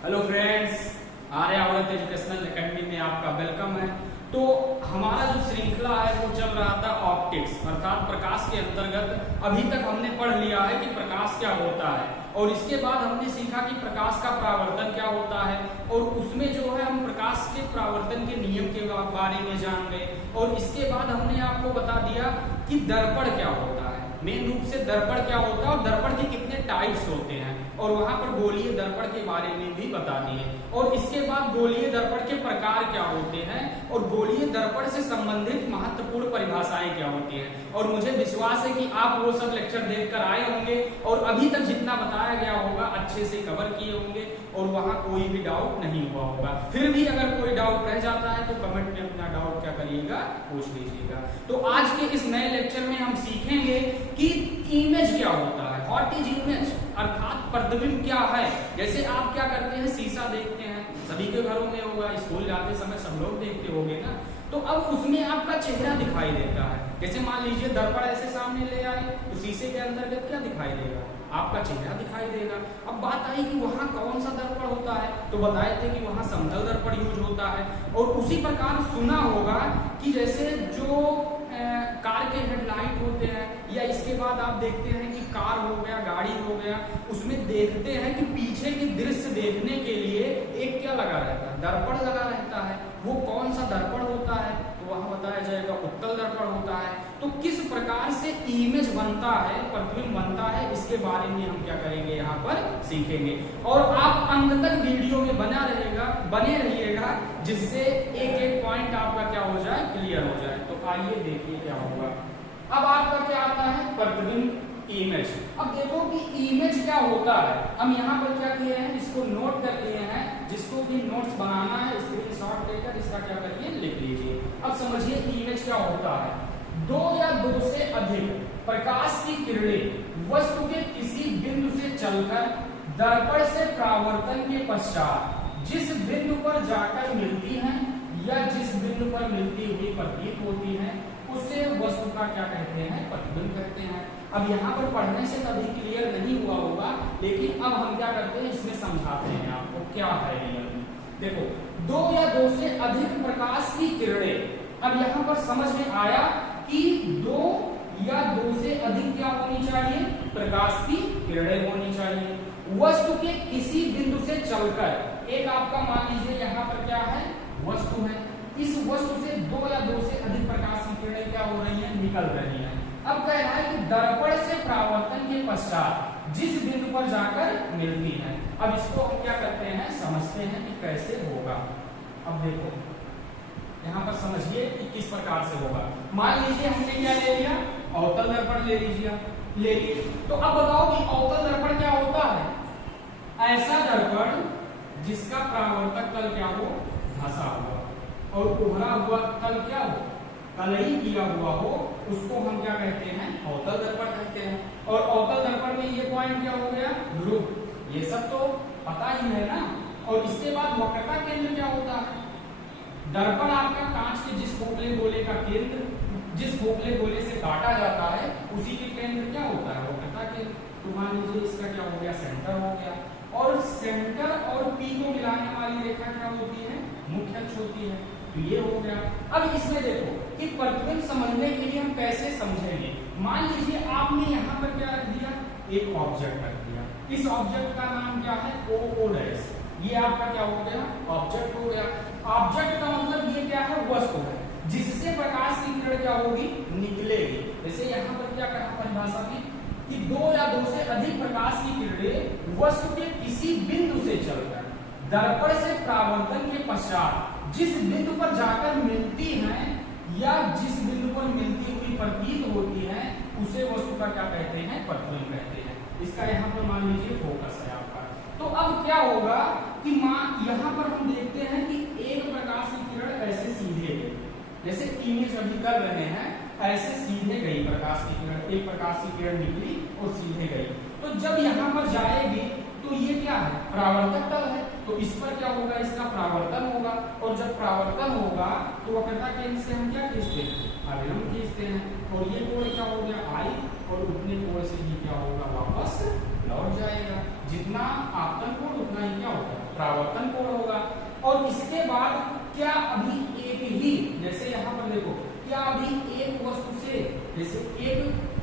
Hello friends, आर्य आवृत educational academy में आपका वेलकम है। तो हमारा जो श्रृंखला है वो चल रहा था ऑप्टिक्स अर्थात प्रकाश के अंतर्गत। अभी तक हमने पढ़ लिया है कि प्रकाश क्या होता है और इसके बाद हमने सीखा कि प्रकाश का परावर्तन क्या होता है और उसमें जो है हम प्रकाश के परावर्तन के नियम के बारे में जान गए। और इसके बाद हमने आपको बता दिया कि दर्पण क्या होता है, मेन रूप से दर्पण क्या होता है और दर्पण के कितने टाइप्स होते हैं, और वहां पर गोलीय दर्पण के बारे में भी बता दिए। और इसके बाद गोलीय दर्पण के प्रकार क्या होते हैं और गोलीय दर्पण से संबंधित महत्वपूर्ण परिभाषाएं क्या होती हैं। और मुझे विश्वास है कि आप वो सब लेक्चर देखकर आए होंगे और अभी तक जितना बताया गया होगा अच्छे से कवर किए होंगे और वहां कोई भी डाउट नहीं हुआ होगा। फिर भी अगर कोई डाउट रह जाता है तो कमेंट में अपना डाउट क्या करिएगा, पूछ लीजिएगा। तो आज के इस नए लेक्चर में हम सीखेंगे कि इमेज क्या होता है, व्हाट इज इमेज अर्थात प्रतिबिंब क्या है। जैसे आप क्या करते हैं, शीशा देखते हैं, सभी के घरों में होगा, स्कूल जाते समय सब लोग देखते होंगे ना। तो अब उसमें आपका चेहरा दिखाई देता है। जैसे मान लीजिए दर्पण ऐसे सामने ले आए तो शीशे के अंतर्गत क्या दिखाई देगा, आपका चेहरा दिखाई देगा। अब बात आई कि वहां कौन सा दर्पण होता है, तो बताए थे कि वहां समतल दर्पण यूज होता है। और उसी प्रकार सुना होगा कि जैसे जो कार के हेडलाइट होते हैं या इसके बाद आप देखते हैं कि कार हो गया, गाड़ी हो गया, उसमें देखते हैं कि पीछे की दृश्य देखने के लिए एक क्या लगा रहता है, दर्पण लगा रहता है। वो कौन सा दर्पण होता है तो वहां बताया जाएगा उत्तल दर्पण होता है। तो किस प्रकार से इमेज बनता है, प्रतिबिंब बनता है, इसके बारे में हम क्या करेंगे, यहाँ पर सीखेंगे। और आप अंत तक वीडियो में बने रहिएगा जिससे एक एक पॉइंट आपका क्या हो जाए, क्लियर हो जाए। तो आइए देखिए क्या होगा। अब आपका क्या आता है, प्रतिबिंब, इमेज। अब देखो कि इमेज क्या होता है। हम यहाँ पर क्या किए हैं, इसको नोट कर लिए हैं। जिसको भी नोट्स बनाना है स्क्रीनशॉट लेकर इसका क्या करिए, लिख लीजिए। अब समझिए इमेज क्या होता है। दो या दो से अधिक प्रकाश की किरणें वस्तु के किसी बिंदु से चलकर दर्पण से परावर्तन के पश्चात जिस बिंदु पर जाकर मिलती हैं या जिस बिंदु पर मिलती हुई प्रतीत होती हैं उसे वस्तु का क्या कहते हैं, प्रतिबिंब कहते हैं। अब यहाँ पर पढ़ने से कभी क्लियर नहीं हुआ होगा, लेकिन अब हम क्या करते हैं, इसमें समझाते हैं आपको क्या है रियल में। देखो, दो या दो से अधिक प्रकाश की किरणें। अब यहाँ पर समझ में आया कि दो या दो से अधिक क्या होनी चाहिए, प्रकाश की किरणें होनी चाहिए वस्तु के किसी बिंदु से चलकर। एक आपका मान लीजिए यहाँ पर क्या है, वस्तु है, इस वस्तु से दो या दो से अधिक प्रकाश की किरणें क्या हो रही हैं, निकल रही हैं। अब कह रहा है कि दर्पण से परावर्तन के पश्चात जिस बिंदु पर जाकर मिलती है। अब इसको हम क्या करते हैं, समझते हैं कि कैसे होगा। अब देखो यहाँ पर समझिए कि किस प्रकार से होगा। मान लीजिए हमने क्या ले लिया, अवतल दर्पण ले लिए। तो अब बताओ कि अवतल दर्पण क्या होता है, ऐसा दर्पण जिसका परावर्तक तल क्या हो, धंसा हुआ, और उभरा हुआ तल क्या हो, कलई किया हुआ हो, उसको हम क्या कहते हैं, अवतल दर्पण कहते हैं। और अवतल दर्पण में ये पॉइंट क्या हो गया, ध्रुव, ये सब तो पता ही है ना। और इसके बाद वक्रता केंद्र क्या होता है, दर्पण आपका कांच के जिस खोखले गोले का केंद्र, जिस खोखले गोले से काटा जाता है उसी के केंद्र क्या होता है, वक्रता केंद्र। तो मान लीजिए इसका क्या हो गया, सेंटर हो गया। और सेंटर और पी को मिलाने वाली रेखा क्या होती है, मुख्य अक्ष होती है। तो ये हो गया। अब इसमें देखो कि प्रतिबिंब समझने के लिए हम कैसे समझेंगे। मान लीजिए आपने यहाँ पर क्या रख दिया, एक ऑब्जेक्ट रख दिया। इस ऑब्जेक्ट का नाम क्या है, ओ डैश। ये आपका क्या हो गया, ऑब्जेक्ट हो गया। ऑब्जेक्ट का मतलब ये क्या है, वस्तु है जिससे प्रकाश की किरण क्या होगी, निकलेगी। जैसे यहाँ पर क्या कहा परिभाषा में कि दो या दो से अधिक प्रकाश की किरणें वस्तु के किसी बिंदु से चलकर दर्पण से परावर्तन के पश्चात जिस बिंदु पर जाकर मिलती हैं या जिस बिंदु पर मिलती हुई प्रतीत होती हैं उसे वस्तु का क्या कहते हैं, प्रतिबिंब कहते हैं। इसका यहाँ पर मान लीजिए फोकस है आपका। तो अब क्या होगा कि यहाँ पर हम देखते हैं कि एक प्रकाश की किरण ऐसे सीधे गई, जैसे इमेज अभी कर रहे हैं, ऐसे सीधे गई प्रकाश की किरण, एक प्रकाश की किरण निकली और सीधे गई। तो जब यहाँ पर जाएगी तो ये क्या है, परावर्तक तल है, तो इस पर क्या होगा, इसका परावर्तन होगा। और जब परावर्तन होगा तो वक्रता केंद्र से हम क्या खींचते हैं, अभिलंब खींचते हैं। और ये कोण क्या हो गया, आई, और उतने कोण से ही क्या होगा, वापस लौट जाएगा। जितना आपतन कोण उतना ही क्या होगा, परावर्तन कोण होगा। और इसके बाद क्या अभी एक ही, जैसे यहाँ पर देखो, क्या अभी एक वस्तु से जैसे एक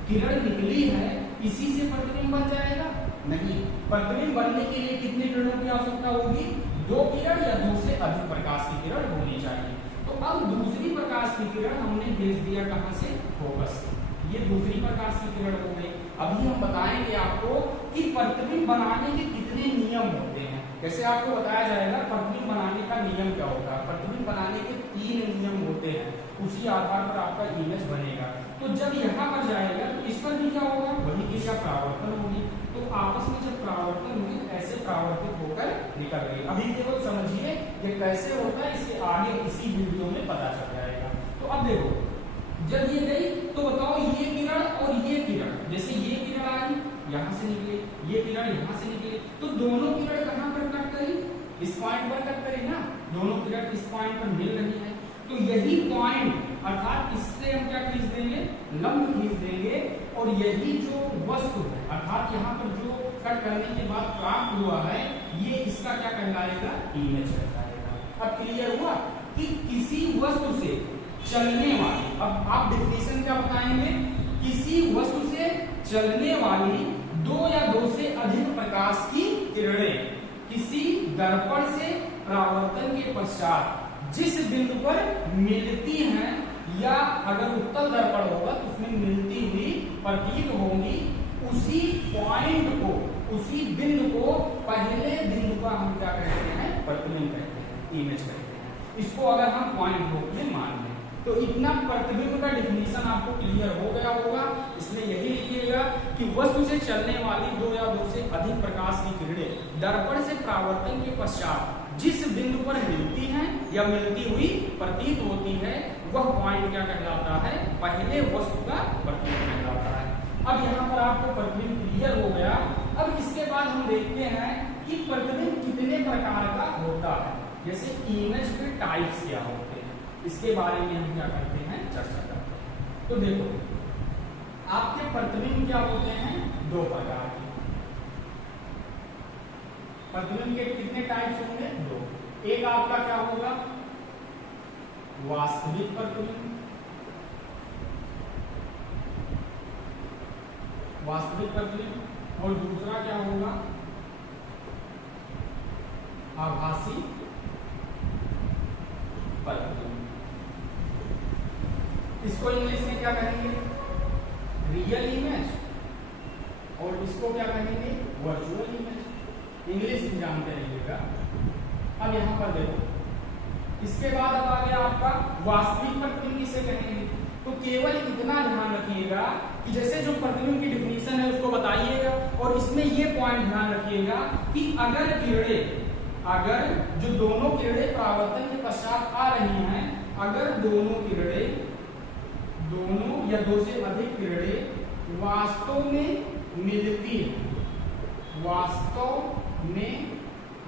किरण निकली है, इसी से प्रतिबिंब बन जाएगा? नहीं, प्रतिबिंब बनने के लिए कितने किरणों की आवश्यकता होगी? 2 किरण या 2 से अधिक प्रकाश की किरण होनी चाहिए। तो अब दूसरी प्रकाश की किरण हमने भेज दिया कहां से? फोकस से। ये दूसरी प्रकाश की किरण हो गई। अभी हम बताएंगे आपको कि प्रतिबिंब बनाने के कितने नियम होते हैं। कैसे आपको बताया जाएगा प्रतिबिंब बनाने का नियम क्या होता है। प्रतिबिंब बनाने के 3 नियम होते हैं, उसी आधार पर आपका इमेज बनेगा। तो जब यहाँ पर जाएगा तो इस पर भी क्या होगा, वही क्रिया परावर्तन होगी। तो आपस में जब परावर्तन होगी ऐसे परावर्तित होकर निकल गई। अभी केवल समझिए ये कैसे होता है, इसके आगे इसी वीडियो में पता चल जाएगा। तो अब देखो, जब ये गई तो बताओ ये किरण और ये किरण, जैसे ये किरण आई यहाँ से निकली, ये किरण यहाँ से निकली, तो दोनों किरण कहाँ पर कट करी? इस पॉइंट पर कट करी ना। दोनों किरण इस पॉइंट पर मिल रही है, तो यही पॉइंट अर्थात इससे हम क्या खींच देंगे? लंब खींच देंगे। और यही जो वस्तु है अर्थात यहाँ पर जो कट करने के बाद प्राप्त हुआ है, ये इसका क्या कहलाएगा? इमेज कहलाएगा। अब क्लियर हुआ कि किसी वस्तु से चलने वाली, अब आप डेफिनेशन क्या बताएंगे? किसी वस्तु से चलने वाली 2 या 2 से अधिक प्रकाश की किरणें किसी दर्पण से परावर्तन के पश्चात जिस बिंदु पर मिलती हैं, या अगर उत्तल दर्पण होगा तो उसमें मिलती हुई प्रतीत होंगी, उसी पॉइंट को, उसी बिंदु को, पहले बिंदु का हम क्या कहते हैं? प्रतिबिंब कहते हैं, इमेज कहते हैं। इसको अगर हम पॉइंट रूप में मान लें तो इतना प्रतिबिंब का डिफिनीशन आपको क्लियर हो गया होगा। इसमें यही लिखिएगा कि वस्तु से चलने वाली 2 या 2 से अधिक प्रकाश की किरणें दर्पण से परावर्तन के पश्चात जिस बिंदु पर मिलती हैं या मिलती हुई प्रतीत होती है, वह पॉइंट क्या कहलाता है? पहले वस्तु का प्रतिबिंब कहलाता है। अब यहाँ पर आपको प्रतिबिंब क्लियर हो गया। अब इसके बाद हम देखते हैं कि प्रतिबिंब कितने प्रकार का होता है, जैसे इमेज के टाइप्स क्या होते हैं, इसके बारे में हम क्या करते हैं? चर्चा करते हैं। तो देखो, आपके प्रतिबिंब क्या होते हैं? 2 प्रकार के। प्रतिबिंब के कितने टाइप्स होंगे? 2। एक आपका क्या होगा? वास्तविक प्रतिबिंब, वास्तविक प्रतिबिंब, और दूसरा क्या होगा? आभासी प्रतिबिंब। इसको इंग्लिश में क्या कहेंगे? रियल इमेज, और इसको क्या कहेंगे? Virtual image. इंग्लिश में जानते रहिएगा। अब यहाँ पर देखो, इसके बाद अब आ गया आपका वास्तविक प्रतिबिंब किसे कहेंगे? तो केवल इतना ध्यान रखिएगा कि जैसे जो प्रतिबिंब की डिफिनीशन है उसको बताइएगा, और इसमें ये पॉइंट ध्यान रखिएगा कि अगर किरणें, अगर जो दोनों किरणें परावर्तन के पश्चात आ रही हैं, अगर दोनों किरणें, 2 या 2 से अधिक किरणें वास्तव में मिलती है, वास्तव में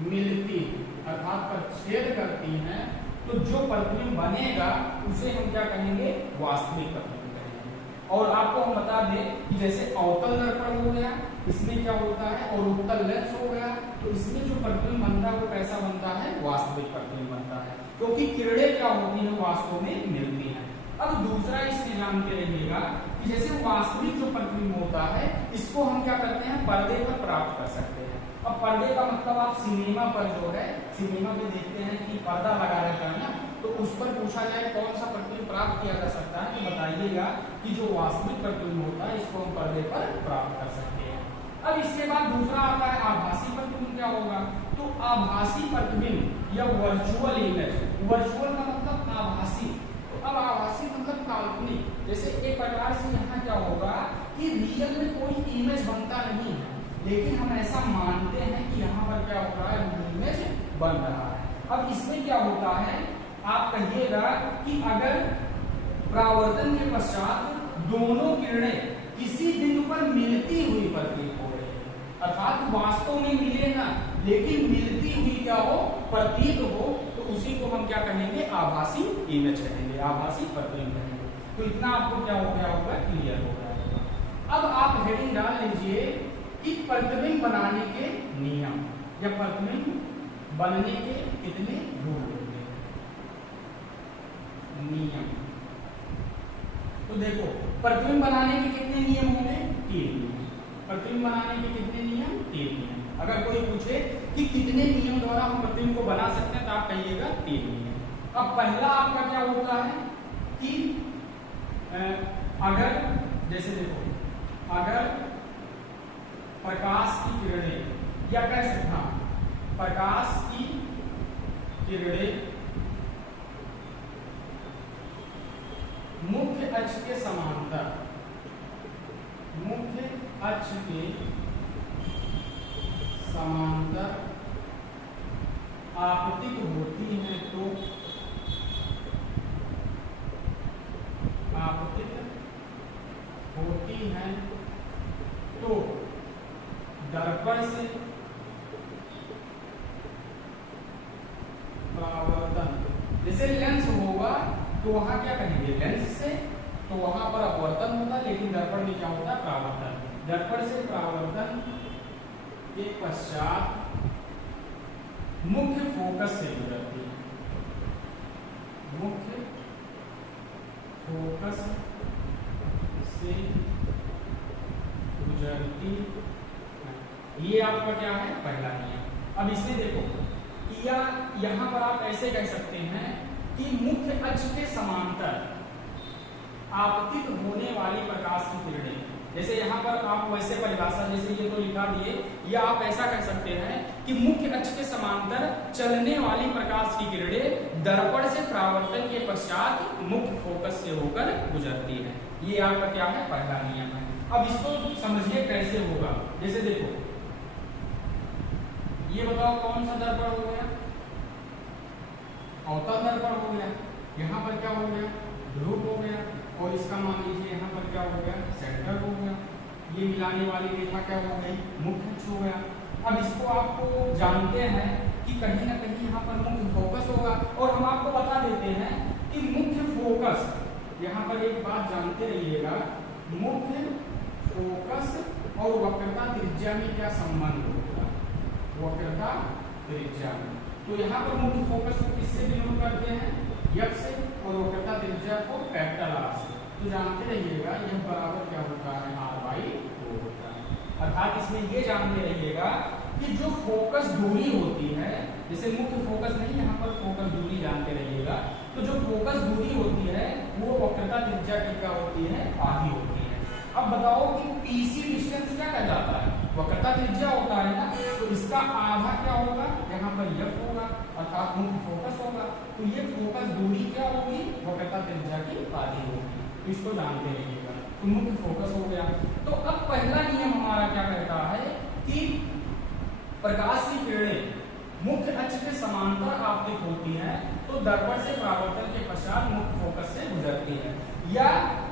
मिलती अर्थात प्रतिच्छेद करती हैं, तो जो प्रतिबिंब बनेगा उसे हम क्या कहेंगे? वास्तविक प्रतिबिंब कहेंगे। और आपको हम बता दें कि जैसे अवतल दर्पण हो गया, इसमें क्या होता है, और उत्तल लेंस हो गया, तो इसमें जो प्रतिबिंब बनता है वो कैसा बनता है? वास्तविक प्रतिबिंब बनता है, क्योंकि किरणें क्या होती हैं? वास्तव में मिलती हैं। अब दूसरा इसमें जानते रहिएगा कि जैसे वास्तविक जो प्रतिबिंब होता है, इसको हम क्या करते हैं? पर्दे पर प्राप्त कर सकते हैं। अब पर्दे का मतलब आप सिनेमा पर जो है, सिनेमा में देखते हैं कि पर्दा लगा रहता है ना, तो उस पर पूछा जाए कौन सा प्रतिबिंब प्राप्त किया जा सकता है, तो बताइएगा कि जो वास्तविक प्रतिबिंब होता है इसको हम पर्दे पर प्राप्त कर सकते हैं। अब इसके बाद दूसरा आता है आभासी प्रतिबिंब। क्या होगा? तो आभासी प्रतिबिंब या वर्चुअल इमेज, वर्चुअल का मतलब आभासी, अब आभासी मतलब काल्पनिक। जैसे एक प्रकार से यहाँ क्या होगा कि रियल में कोई इमेज बनता नहीं है, लेकिन हम ऐसा मानते हैं कि यहाँ पर क्या हो रहा है? इमेज बन रहा है। अब इसमें क्या होता है? आप कहिएगा कि अगर परावर्तन के पश्चात दोनों किरणें किसी बिंदु पर मिलती हुई प्रतीत हो रही है, अर्थात वास्तव में मिले ना, लेकिन मिलती हुई क्या हो? प्रतीत हो, तो उसी को हम क्या कहेंगे? आभासी इमेज कहेंगे, आभासी प्रतिबिंब कहेंगे। तो इतना आपको क्या हो गया होगा? क्लियर हो गया होगा। अब आप हेडिंग डाल लीजिए कि प्रतिबिंब बनाने के नियम या प्रतिबिंब बनने के कितने रूल होते हैं, नियम। तो देखो प्रतिबिंब बनाने के कितने नियम होंगे, 3 नियम। प्रतिबिंब बनाने के कितने नियम, 3 नियम। अगर कोई पूछे कि कितने नियम द्वारा हम प्रतिबिंब को बना सकते हैं तो आप कहिएगा 3 नियम। अब पहला आपका क्या होता है कि अगर जैसे देखो अगर प्रकाश की किरणें या कह सकते हैं प्रकाश की किरणें मुख्य अक्ष के समांतर, मुख्य अक्ष के समांतर आपतित होती हैं तो आपतित होती हैं तो दर्पण से परावर्तन, जैसे लेंस होगा तो वहां क्या कहेंगे, लेंस से तो वहां पर अपवर्तन होता है, लेकिन दर्पण में क्या होता है, परावर्तन। दर्पण से परावर्तन के पश्चात मुख्य फोकस से गुजरती है, मुख्य फोकस से गुजरती है। ये आपका क्या है, पहला नियम। अब इसमें देखो या यहां पर आप ऐसे कह सकते हैं कि मुख्य अक्ष के समांतर आपतित होने वाली प्रकाश की किरणें, जैसे यहाँ पर आप वैसे परिभाषा जैसे ये तो लिखा दिए, या आप ऐसा कह सकते हैं कि मुख्य अक्ष के समांतर चलने वाली प्रकाश की किरणें दर्पण से परावर्तन के पश्चात मुख्य फोकस से होकर गुजरती है। ये आपका क्या है, पहला नियम है। अब इसको समझिए कैसे होगा। जैसे देखो ये बताओ कौन सा दर्पण हो गया, अवतल दर्पण हो गया। यहाँ पर क्या हो गया, ध्रुव हो गया, और इसका मान लीजिए यहाँ पर क्या हो गया, सेंटर हो गया। ये मिलाने वाली रेखा क्या हो गई, मुख्य अक्ष हो गया। अब इसको आपको जानते हैं कि कहीं ना कहीं यहाँ पर मुख्य फोकस होगा, और हम आपको बता देते हैं कि मुख्य फोकस, यहाँ पर एक बात जानते रहिएगा, मुख्य फोकस और वक्रता त्रिज्या में क्या संबंध होगा, वक्रता त्रिज्या में। तो यहाँ पर मुख्य फोकस को किससे डिनोट करते हैं, एफ से, और वक्रता त्रिज्या को कैपिटल आर से। तो जानते रहिएगा यह बराबर क्या होता है, r/2 होता है। अर्थात इसमें ये जानते रहिएगा कि जो फोकस दूरी होती है, जैसे मुख्य फोकस नहीं, यहाँ पर फोकस दूरी जानते रहिएगा, तो जो फोकस दूरी होती है वो वक्रता त्रिज्या की क्या होती है, आधी होती है। अब बताओ कि पीसी डिस्टेंस क्या कहलाता है, वक्रता त्रिज्या होता है ना, तो इसका आधा क्या होगा, यहाँ पर एफ होगा, अर्थात मुख्य फोकस होगा। तो ये फोकस दूरी क्या होगी, वक्रता त्रिज्या की आधी होगी। तो इसको जानते रहिएगा, तो मुख्य फोकस हो गया। तो अब पहला नियम हमारा क्या कहता है कि प्रकाश की किरणें मुख्य अक्ष के समांतर आपतित होती हैं तो दर्पण से परावर्तन के पश्चात मुख्य फोकस से गुजरती है, या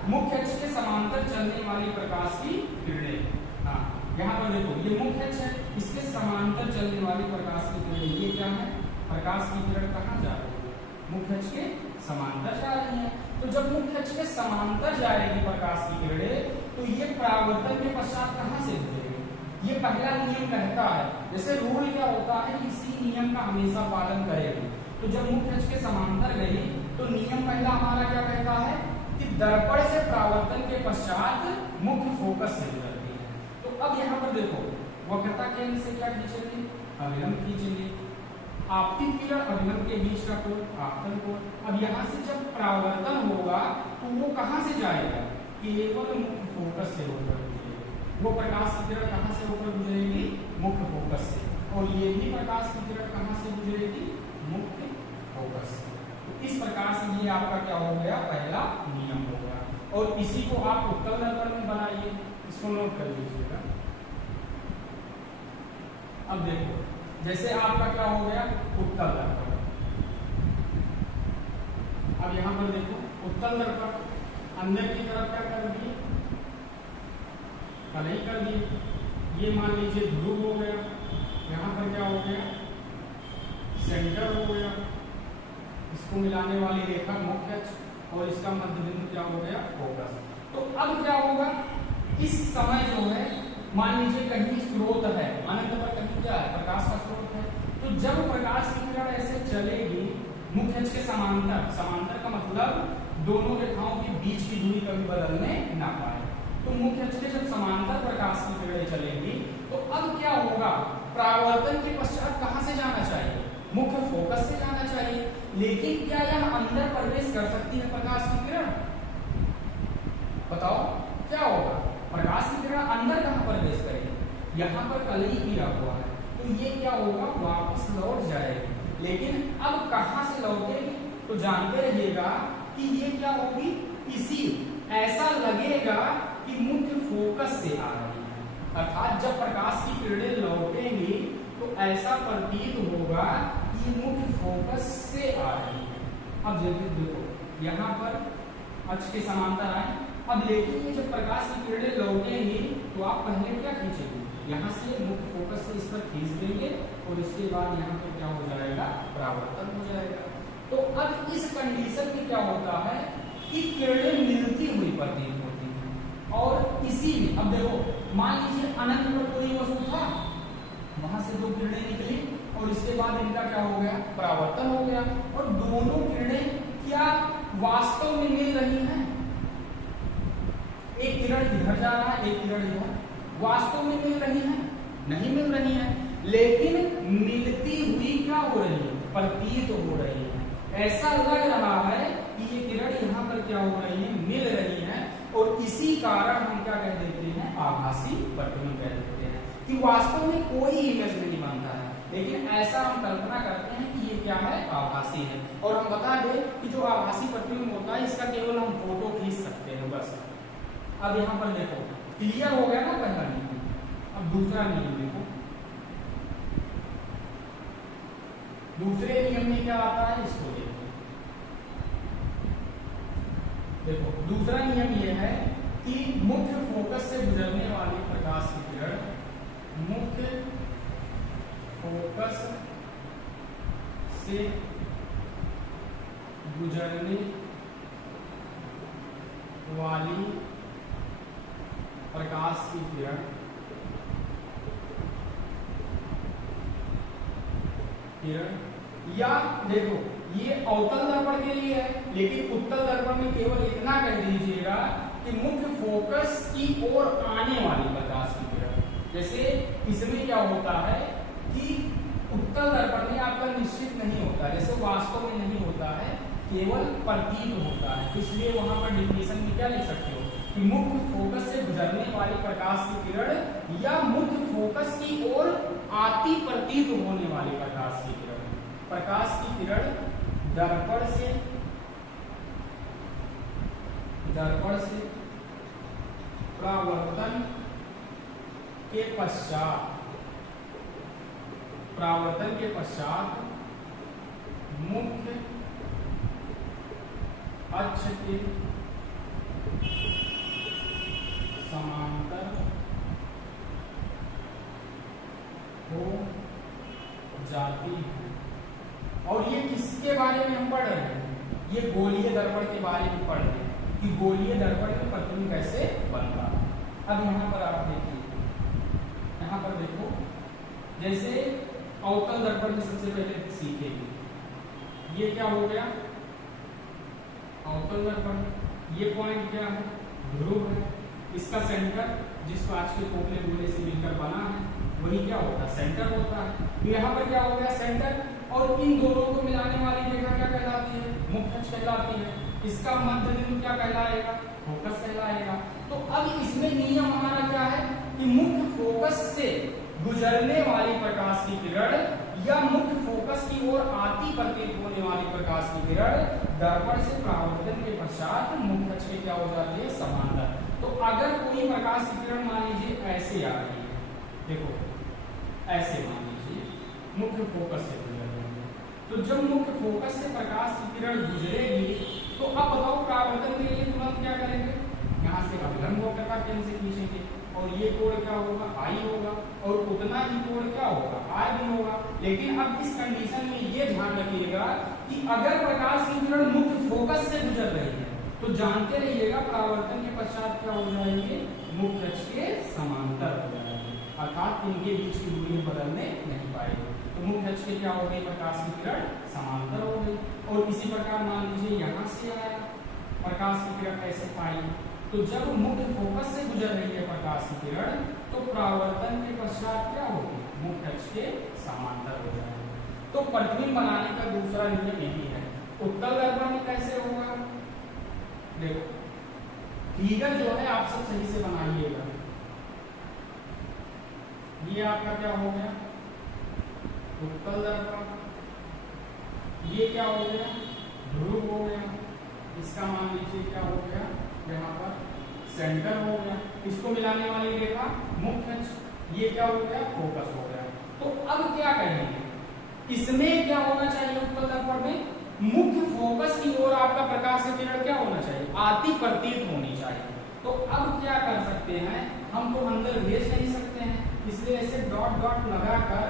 मुख्य अक्ष के समांतर चलने वाली प्रकाश की किरणें। हाँ, यहाँ पर देखो ये मुख्य अक्ष है, इसके समांतर चलने वाली प्रकाश की किरणें, ये क्या है, प्रकाश की किरण कहाँ जा रही है, मुख्य अक्ष के समांतर जा रही है। तो जब मुख्य अक्ष के समांतर जा रही प्रकाश की किरणें, तो ये परावर्तन के पश्चात कहाँ से गुजरेगी, ये पहला नियम कहता है। जैसे रूल क्या होता है, इसी नियम का हमेशा पालन करेगी। तो जब मुख्य अक्ष के समांतर गई तो नियम पहला हमारा क्या कहता है कि दर्पण से परावर्तन के पश्चात मुख्य फोकस से गुजरती है। तो अब यहाँ पर देखो वक्रता केंद्र से क्या खींचेंगे, अभिलंब खींचेंगे, आपतित किरण अभिलंब के बीच का कोण आपतन कोण। अब यहाँ से जब परावर्तन होगा तो वो कहाँ से जाएगा, केवल मुख्य फोकस से होकर गुजरेगा। वो प्रकाश की किरण कहाँ से होकर गुजरेगी, मुख्य फोकस से, और ये भी प्रकाश की किरण कहाँ से गुजरेगी, मुख्य फोकस से। तो इस प्रकार से ये आपका क्या हो गया, पहला नियम हो गया। और इसी को आप उत्तल दर्पण में बनाइए, इसको नोट कर लीजिएगा। अब देखो जैसे आपका क्या हो गया, उत्तल दर्पण। अब यहाँ पर देखो उत्तल दर्पण अंदर की तरफ क्या कर दिए, कलई कर दिए। ये मान लीजिए ध्रुव हो गया, यहाँ पर क्या हो गया, सेंटर हो गया, इसको मिलाने वाली रेखा मुख्य अक्ष, और इसका मध्य बिंदु क्या हो गया, फोकस। तो अब क्या होगा, इस समय जो है मान लीजिए कहीं स्रोत है, अनंत पर कहीं क्या है, प्रकाश का स्रोत है, तो जब प्रकाश की किरण ऐसे चलेगी मुख्य अक्ष के समांतर, समांतर का मतलब दोनों रेखाओं के बीच की दूरी कभी बदलने ना पाए, तो मुख्य अक्ष के जब समांतर प्रकाश की किरणें चलेगी तो अब क्या होगा, परावर्तन के पश्चात कहां से जाना चाहिए, मुख्य फोकस से जाना चाहिए। लेकिन क्या यह अंदर प्रवेश कर सकती है प्रकाश की किरण, बताओ क्या होगा, प्रकाश की किरण अंदर कहां प्रवेश करेगी, यहाँ पर कलई गिरा हुआ है, तो ये क्या होगा, वापस लौट जाएगी। लेकिन अब कहां से लौटेगी, तो जानते रहिएगा कि ये क्या होगी, इसी ऐसा लगेगा कि मुख्य फोकस से आ रही है, अर्थात जब प्रकाश की किरणें लौटेंगी तो ऐसा प्रतीत होगा कि ये मुख्य फोकस से आ रही है। अब देखो यहाँ पर अक्ष के समांतर आए, अब लेकिन ये जब प्रकाश की किरणें लौटेंगी तो आप पहले क्या खींचेंगे, यहाँ से मुख्य फोकस से इस पर खींच देंगे और इसके बाद यहाँ पे क्या हो जाएगा, परावर्तन हो जाएगा। तो अब इस कंडीशन में क्या होता है कि किरणें मिलती हुई प्रतीत होती हैं, और इसी में अब देखो मान लीजिए अनंत पर कोई वस्तु था, वहां से दो किरणें निकली और इसके बाद इनका क्या हो गया, परावर्तन हो गया, और दोनों किरणें क्या वास्तव में मिल रही हैं, एक किरण इधर जा रहा है, एक किरण इधर, वास्तव में मिल रही है, नहीं मिल रही है, लेकिन मिलती हुई क्या हो रही है, प्रतीत हो रही है। ऐसा लग रहा है कि ये किरण यहाँ पर क्या हो रही है, मिल रही है, और इसी कारण हम क्या कह देते हैं, आभासी प्रतिबिंब कह देते हैं, कि वास्तव में कोई इमेज नहीं बनता है, लेकिन ऐसा हम कल्पना करते हैं कि ये क्या है, आभासी है। और हम बता दें कि जो आभासी प्रतिबिंब होता है इसका केवल हम फोटो खींच सकते हैं बस। अब यहाँ पर देखो क्लियर हो गया ना पहला नियम, अब दूसरा नियम देखो, दूसरे नियम में क्या आता है, इसको देखो दूसरा नियम यह है कि मुख्य फोकस से गुजरने वाली प्रकाश की किरण, मुख्य फोकस से गुजरने वाली प्रकाश की किरण या देखो ये अवतल दर्पण के लिए है, लेकिन उत्तल दर्पण में केवल इतना कह दीजिएगा कि मुख्य फोकस की ओर आने वाली प्रकाश की किरण। जैसे इसमें क्या होता है कि उत्तल दर्पण में आपका निश्चित नहीं होता, जैसे वास्तव में नहीं होता है, केवल प्रतीत होता है, इसलिए वहां पर डिफिनेशन में क्या लिख सकते हो कि मुख्य फोकस से गुजरने वाली प्रकाश की किरण या मुख्य फोकस की ओर आती प्रतीत होने वाली प्रकाश की किरण। प्रकाश की किरण दर्पण से परावर्तन के पश्चात मुख्य अक्ष के समांतर हो जाती है। और ये किसके बारे में हम पढ़ रहे हैं, ये गोलीय दर्पण के बारे में पढ़ रहे हैं कि गोलीय दर्पण में प्रतिबिंब कैसे बनता है। अब यहाँ पर आप देखिए, यहाँ पर देखो जैसे अवतल दर्पण में सबसे पहले सीखेंगे, ये क्या हो गया, अवतल दर्पण, ये पॉइंट क्या है, ध्रुव है, इसका सेंटर जिसको आज के खोखले गोले से मिलकर बना है वही क्या होता है, सेंटर होता है। तो यहाँ पर क्या हो गया, सेंटर, और इन दोनों को मिलाने वाली रेखा क्या कहलाती है, मुख्य अक्ष कहलाती है। इसका मध्य बिंदु क्या कहलाएगा, फोकस कहलाएगा। तो अब इसमें नियम हमारा क्या है कि मुख्य फोकस से गुजरने वाली प्रकाश की किरण या मुख्य फोकस की ओर आती प्रतीत होने वाली प्रकाश की किरण दर्पण से परावर्तन के पश्चात मुख्य अक्ष के क्या हो जाती है, समांतर। तो अगर कोई प्रकाश की किरण मान लीजिए ऐसे आ रही है, देखो ऐसे मान लीजिए मुख्य फोकस से गुजर रही है, तो जब मुख्य फोकस से प्रकाश की किरण गुजरेगी तो अब बताओ परावर्तन के लिए तुरंत क्या करेंगे, यहाँ से अभिलंब होकर का केंद्र से खींचेंगे और ये कोण क्या होगा, आई होगा, और उतना ही कोण क्या होगा, आर भी होगा। लेकिन अब इस कंडीशन में ये ध्यान रखिएगा कि अगर प्रकाश की किरण मुख्य फोकस से गुजर रही है तो जानते रहिएगा परावर्तन के पश्चात क्या हो जाएंगे, मुख्य अक्ष के समांतर हो जाएंगे। अर्थात इनके बीच की दूरी बदलने नहीं पाएगी। तो मुख्य अक्ष के क्या हो गई, प्रकाश की किरण समांतर हो गई। और इसी प्रकार मान लीजिए यहाँ से आया प्रकाश की किरण ऐसे आई, तो जब मुख्य फोकस से गुजर रही है प्रकाश की किरण, तो परावर्तन के पश्चात क्या होगी, मुख्य अक्ष के समांतर हो जाएगी। तो प्रतिबिंब बनाने का दूसरा नियम यही है। उत्तल दर्पण में कैसे होगा, देखो फिगर जो है आप सब सही से बनाइएगा। ये आपका क्या हो गया, उत्तल दर्पण, ये क्या हो गया, ध्रुव हो गया, इसका मान लीजिए क्या हो गया, यहाँ पर सेंटर हो गया, इसको मिलाने वाली रेखा मुख्य अक्ष, ये क्या हो गया, फोकस हो गया। तो अब क्या करेंगे, इसमें क्या होना चाहिए, उत्तल दर्पण में मुख्य फोकस की ओर आपका प्रकाश की किरण क्या होना चाहिए, आती प्रतीत होनी चाहिए। तो अब क्या कर सकते हैं, हम तो अंदर भेज नहीं सकते हैं, इसलिए ऐसे डॉट डॉट लगाकर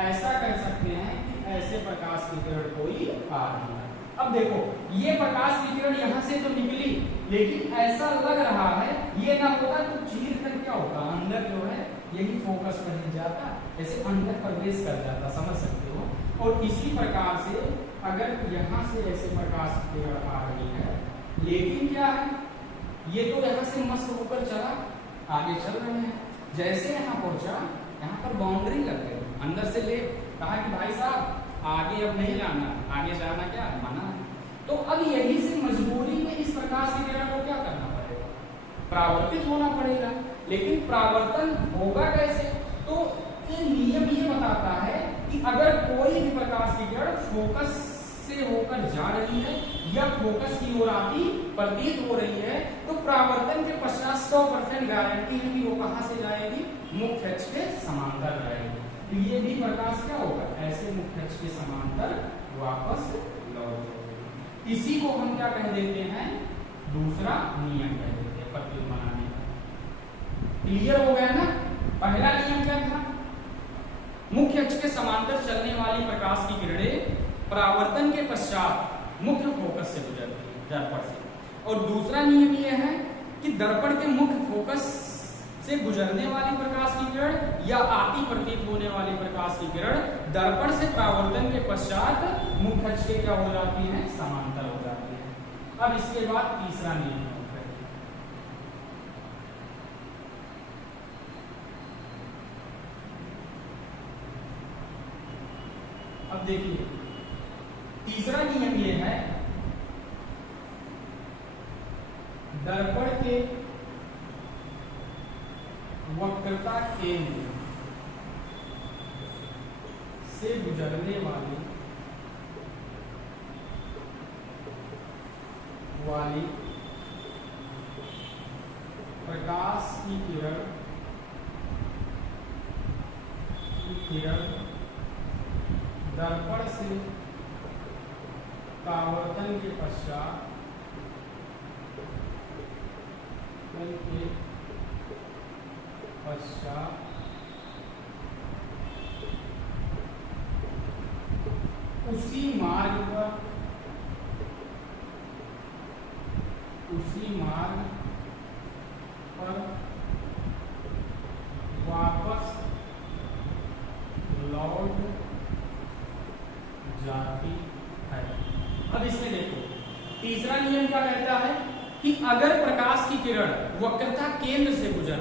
ऐसा कर सकते हैं कि ऐसे प्रकाश की किरण कोई आ रही है। अब देखो ये प्रकाश की किरण यहाँ से तो निकली, लेकिन ऐसा लग रहा है ये ना होता तो चीर कर क्या होता, अंदर जो है यही फोकस पर जाता, ऐसे अंदर प्रवेश कर जाता, समझ सकते हो। और इसी प्रकार से अगर यहाँ से ऐसे प्रकाश की किरण आ रही है, लेकिन क्या है, ये तो यहाँ से मस्त होकर चला, आगे चल रहे हैं, जैसे यहाँ पहुंचा, यहाँ पर बाउंड्री लग गई, अंदर से ले कहा कि भाई साहब आगे अब नहीं जाना, आगे जाना क्या मना है। तो अब यही से मजबूरी में इस प्रकाश की किरण को क्या करना पड़ेगा, परावर्तित होना पड़ेगा। लेकिन परावर्तन होगा कैसे, तो ये नियम ये बताता है कि अगर कोई भी प्रकाश की किरण फोकस से होकर जा रही है या फोकस की ओर आती प्रतीत हो रही है, तो परावर्तन के पश्चात 100% गारंटी है कि वो कहां से जाएगी, मुख्य अक्ष के समांतर जाएगी। तो ये भी प्रकाश क्या होगा, ऐसे मुख्य अक्ष के समांतर वापस लौट जाएगी। इसी को हम क्या कह देते हैं, दूसरा नियम कह देते हैं प्रतिबिंब बनाने का। क्लियर हो गया ना। पहला नियम क्या था, मुख्य अक्ष के समांतर चलने वाली प्रकाश की किरणें परावर्तन के पश्चात मुख्य फोकस से गुजरती है, दर्पण से। और दूसरा नियम यह है कि दर्पण के मुख्य फोकस से गुजरने वाली प्रकाश की किरण या आती प्रतीत होने वाली प्रकाश की किरण दर्पण से परावर्तन के पश्चात मुख्य अक्ष के क्या हो जाती है, समांतर हो जाती है। अब इसके बाद तीसरा नियम है, अब देखिए तीसरा नियम यह है, दर्पण के वक्रता केंद्र से गुजरने वाली प्रकाश की किरण दर्पण से परावर्तन के पश्चात उसी मार्ग पर वापस लौट जाती है। अब इसमें देखो तीसरा नियम क्या कहता है कि अगर प्रकाश की किरण वक्रता केंद्र से गुजर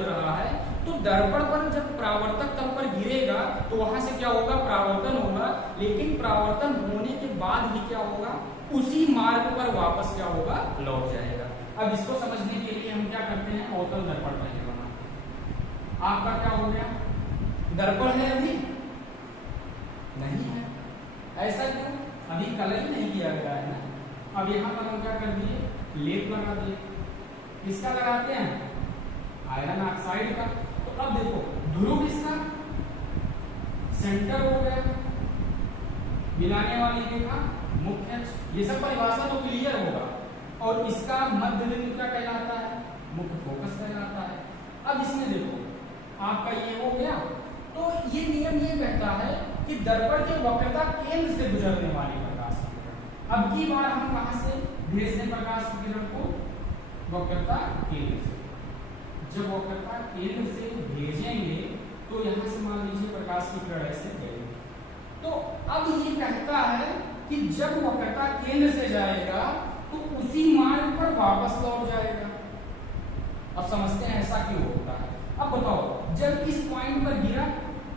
रहा है तो दर्पण पर जब परावर्तक तल पर गिरेगा तो वहां से क्या होगा, परावर्तन होगा, लेकिन परावर्तन होने के बाद भी क्या होगा, उसी मार्ग पर वापस क्या होगा, लौट जाएगा। अब इसको समझने के लिए हम क्या करते हैं, अवतल दर्पण पहले बनाते हैं। आपका क्या हो गया, दर्पण है अभी नहीं है, ऐसा क्यों, अभी कलर ही नहीं किया गया है ना। अब यहाँ पर हम क्या कर दिए, लेप लगा दिए, किसका लगाते हैं, आयरन ऑक्साइड का। तो अब देखो ध्रुव इसका सेंटर हो गया, मिलाने वाली रेखा मुख्य अक्ष, ये सब परिभाषा तो क्लियर होगा। और इसका मध्य बिंदु क्या कहलाता है, मुख्य फोकस कहलाता है। अब इसमें देखो आपका ये हो गया, तो ये नियम ये कहता है कि दर्पण के वक्रता केंद्र से गुजरने वाली प्रकाश की किरण, अब की बार हम कहां से भेज दें प्रकाश की किरण को, वक्रता केंद्र से। जब वक्रता केंद्र से भेजेंगे तो यहाँ से मान लीजिए प्रकाश की किरण ऐसे गई। तो अब ये कहता है कि जब वक्रता केंद्र से जाएगा तो उसी मार्ग पर वापस लौट जाएगा। अब समझते हैं ऐसा क्यों होता है। अब बताओ, जब इस पॉइंट पर गिरा,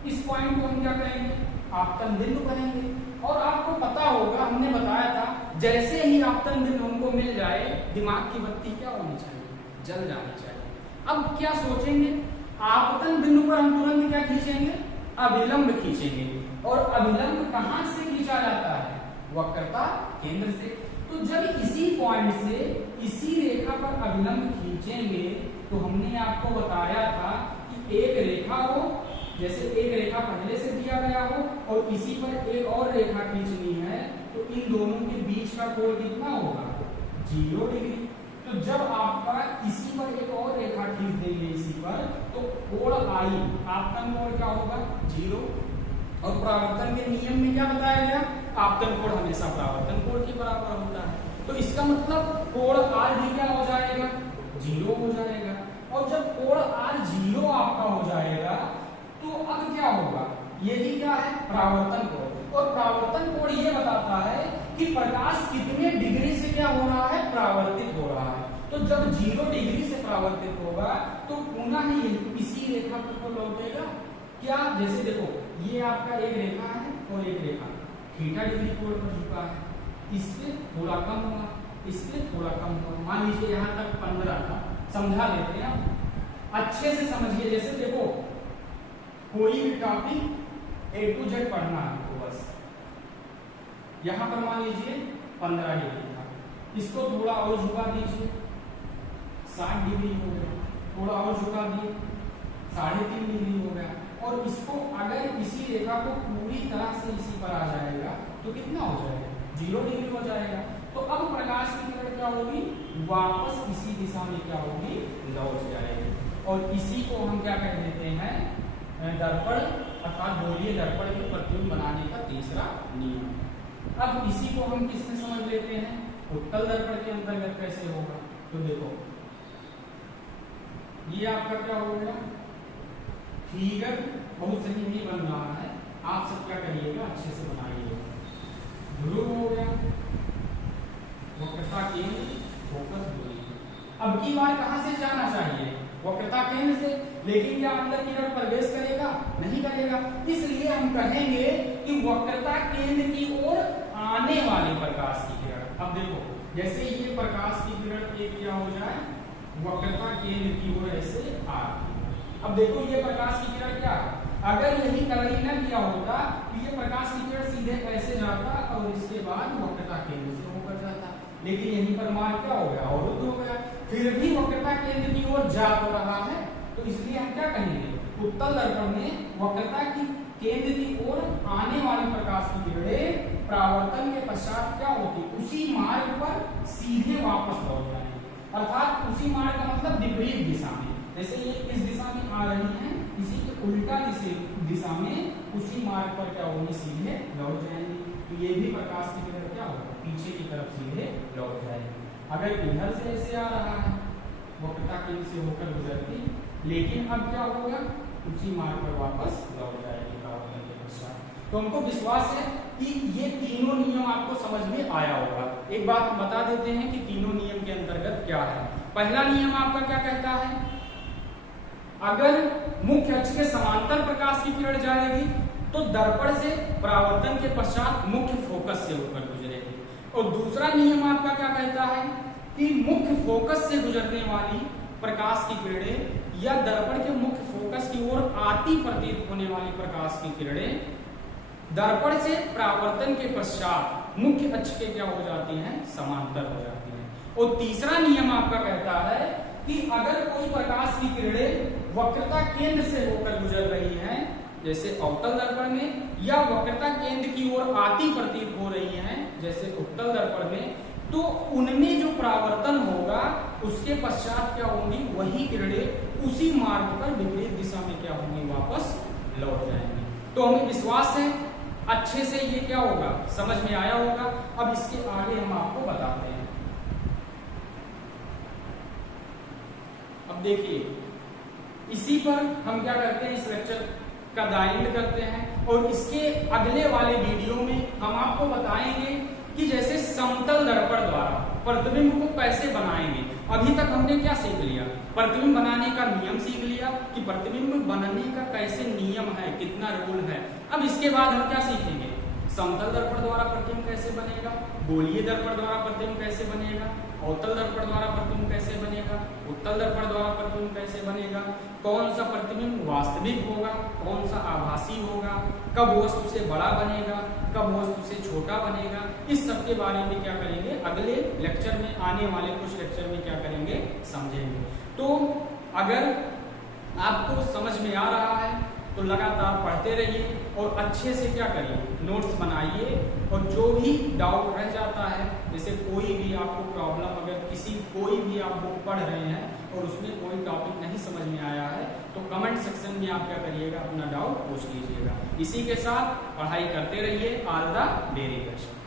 इस पॉइंट को हम क्या करेंगे, आपतन बिंदु करेंगे। और आपको पता होगा, हमने बताया था, जैसे ही आपतन बिंदु हमको मिल जाए दिमाग की बत्ती क्या होनी चाहिए, जल जानी चाहिए। अब क्या सोचेंगे, आपतन बिंदु पर हम तुरंत क्या खींचेंगे, अभिलंब खींचेंगे। और अभिलंब कहां से खींचा जाता है, वक्रता केंद्र से। तो जब इसी पॉइंट से इसी रेखा पर अभिलंब खींचेंगे तो हमने आपको बताया था कि एक रेखा हो, जैसे एक रेखा पहले से दिया गया हो और इसी पर एक और रेखा खींचनी है, तो इन दोनों के बीच का कोण कितना होगा, 0 डिग्री। तो जब आपका इसी पर एक और रेखा खींच देंगे इसी पर, तो कोण आई, आपतन कोण क्या होगा, 0। और परावर्तन के नियम में क्या बताया गया, आपतन कोण हमेशा परावर्तन कोण के बराबर होता है। तो इसका मतलब कोण R भी क्या हो जाएगा, 0 हो जाएगा। और जब कोण R 0 आपका हो जाएगा तो अब क्या होगा, यही क्या है, परावर्तन कोण। और परावर्तन कोण ये बताता है कि प्रकाश कितने डिग्री से क्या हो रहा है, परावर्तित हो रहा है। तो जब 0 डिग्री से परावर्तित होगा तो पुनः ही इसी रेखा पर तो लौटेगा क्या, जैसे देखो ये आपका एक रेखा है और एक रेखा थीटा डिग्री कोण पर झुका है, इससे थोड़ा कम होगा, इससे थोड़ा कम होगा। मान लीजिए यहाँ तक 15 था, समझा लेते हैं, अच्छे से समझिए। जैसे देखो कोई भी टॉपिक A to Z पढ़ना है तो बस यहाँ पर मान लीजिए 15 डिग्री था, इसको थोड़ा और झुका दीजिए, 60 डिग्री हो गया, थोड़ा और झुका दिए 3.5 डिग्री हो गया। और इसको अगर इसी रेखा को पूरी तरह से इसी पर आ जाएगा तो कितना हो जाएगा, 0 डिग्री हो जाएगा। तो अब प्रकाश की किरण क्या होगी, वापस इसी दिशा में क्या होगी, लौट जाएगी। और इसी को हम क्या कह देते हैं, दर्पण अर्थात गोलीय दर्पण के प्रतिबिंब बनाने का तीसरा नियम। अब इसी को हम किसमें समझ लेते हैं, उत्तल दर्पण के अंतर्गत कैसे होगा। तो देखो ये आपका क्या हो गया, फिगर बहुत सही नहीं बन रहा है, आप सब क्या करिएगा, अच्छे से बनाइए। ध्रुव हो गया, वक्रता केंद्र, फोकस दूरी। अब की बार कहां से जाना चाहिए, वक्रता केंद्र से। लेकिन क्या अंदर किरण प्रवेश करेगा, नहीं करेगा। इसलिए हम कहेंगे कि वक्रता केंद्र की ओर आने वाले प्रकाश की किरण। अब देखो जैसे ये प्रकाश की किरण एक क्या हो जाए, वक्रता केंद्र की ओर ऐसे आ रही। अब देखो ये प्रकाश की किरण क्या, अगर यही कलई न किया होता तो ये प्रकाश की किरण सीधे ऐसे जाता और इसके बाद वक्रता केंद्र से होकर जाता। लेकिन यहीं पर मार्ग क्या हो गया, अवरुद्ध हो गया। फिर भी वक्रता केंद्र की ओर जा तो रहा है, तो इसलिए हम क्या कहेंगे, उत्तल दर्पण में वक्रता की केंद्र की ओर आने वाली प्रकाश की किरणें परावर्तन के पश्चात क्या होती, उसी मार्ग पर सीधे वापस लौट जाएंगे। अर्थात उसी मार्ग का मतलब विपरीत दिशा में, जैसे ये इस दिशा में आ रही है, इसी के उल्टा दिशा में उसी मार्ग पर क्या होगी, सीधे लौट जाएंगे। तो ये भी प्रकाश की किरण क्या होगा, पीछे की तरफ सीधे लौट जाएगी। अगर इधर से ऐसे आ रहा है, वक्रता केंद्र से होकर गुजरती, लेकिन अब क्या होगा, उसी मार्ग पर वापस लौट जाएगी परावर्तन के पश्चात। तो हमको विश्वास है कि ये तीनों नियम आपको समझ में आया होगा। एक बात हम बता देते हैं कि तीनों नियम के अंतर्गत क्या है। पहला नियम आपका क्या कहता है, अगर मुख्य अक्ष के समांतर प्रकाश की किरण जाएगी तो दर्पण से परावर्तन के पश्चात मुख्य फोकस से होकर गुजरेगी। और दूसरा नियम आपका क्या कहता है कि मुख्य फोकस से गुजरने वाली प्रकाश की किरणें या दर्पण के मुख्य फोकस की ओर आती प्रतीत होने वाली प्रकाश की किरणें दर्पण से परावर्तन के पश्चात मुख्य अक्ष के क्या हो जाती हैं, समांतर हो जाती हैं। और तीसरा नियम आपका कहता है कि अगर कोई प्रकाश की किरणें वक्रता केंद्र से होकर गुजर रही हैं, जैसे अवतल दर्पण में, या वक्रता केंद्र की ओर आती प्रतीत हो रही हैं, जैसे उत्तल दर्पण में, तो उनमें जो परावर्तन होगा उसके पश्चात क्या होंगी, वही किरणें उसी मार्ग पर विपरीत दिशा में क्या होंगी, वापस लौट जाएंगी। तो हमें विश्वास है अच्छे से ये क्या होगा, समझ में आया होगा। अब इसके आगे हम आपको बताते हैं। अब देखिए इसी पर हम क्या करते हैं, इस लेक्चर का एंड करते हैं और इसके अगले वाले वीडियो में हम आपको बताएंगे कि जैसे समतल दर्पण द्वारा प्रतिबिंब को कैसे बनाएंगे। अभी तक हमने क्या सीख लिया, प्रतिबिंब बनाने का नियम सीख लिया कि प्रतिबिंब बनने का कैसे नियम है, कितना रूल है। अब इसके बाद हम क्या सीखेंगे, समतल दर्पण द्वारा प्रतिबिंब कैसे बनेगा, गोलीय दर्पण द्वारा प्रतिबिंब कैसे बनेगा, अवतल दर्पण द्वारा प्रतिबिंब कैसे बनेगा, उत्तल दर्पण द्वारा प्रतिबिंब कैसे बनेगा, कौन सा प्रतिबिंब वास्तविक होगा, कौन सा आभासी होगा, कब वस्तु से बड़ा बनेगा, कब वस्तु से छोटा बनेगा। इस सब के बारे में क्या करेंगे, अगले लेक्चर में, आने वाले कुछ लेक्चर में क्या करेंगे, समझेंगे। तो अगर आपको समझ में आ रहा है तो लगातार पढ़ते रहिए और अच्छे से क्या करिए, नोट्स बनाइए और जो भी डाउट रह जाता है, जैसे कोई भी आपको प्रॉब्लम, अगर कोई भी आप बुक पढ़ रहे हैं और उसमें कोई टॉपिक नहीं समझ में आया है तो कमेंट सेक्शन में आप क्या करिएगा, अपना डाउट पूछ लीजिएगा। इसी के साथ पढ़ाई करते रहिए। All the very best.